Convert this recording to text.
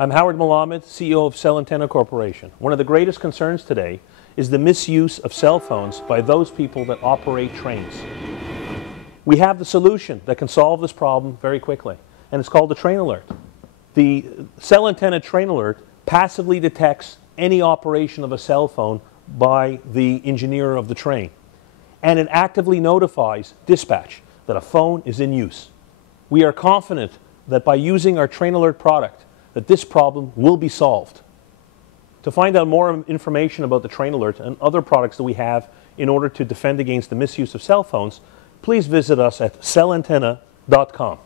I'm Howard Melamed, CEO of CellAntenna Corporation. One of the greatest concerns today is the misuse of cell phones by those people that operate trains. We have the solution that can solve this problem very quickly, and it's called the train alert. The CellAntenna train alert passively detects any operation of a cell phone by the engineer of the train, and it actively notifies dispatch that a phone is in use. We are confident that by using our train alert product, that this problem will be solved. To find out more information about the train alert and other products that we have in order to defend against the misuse of cell phones, please visit us at CellAntenna.com.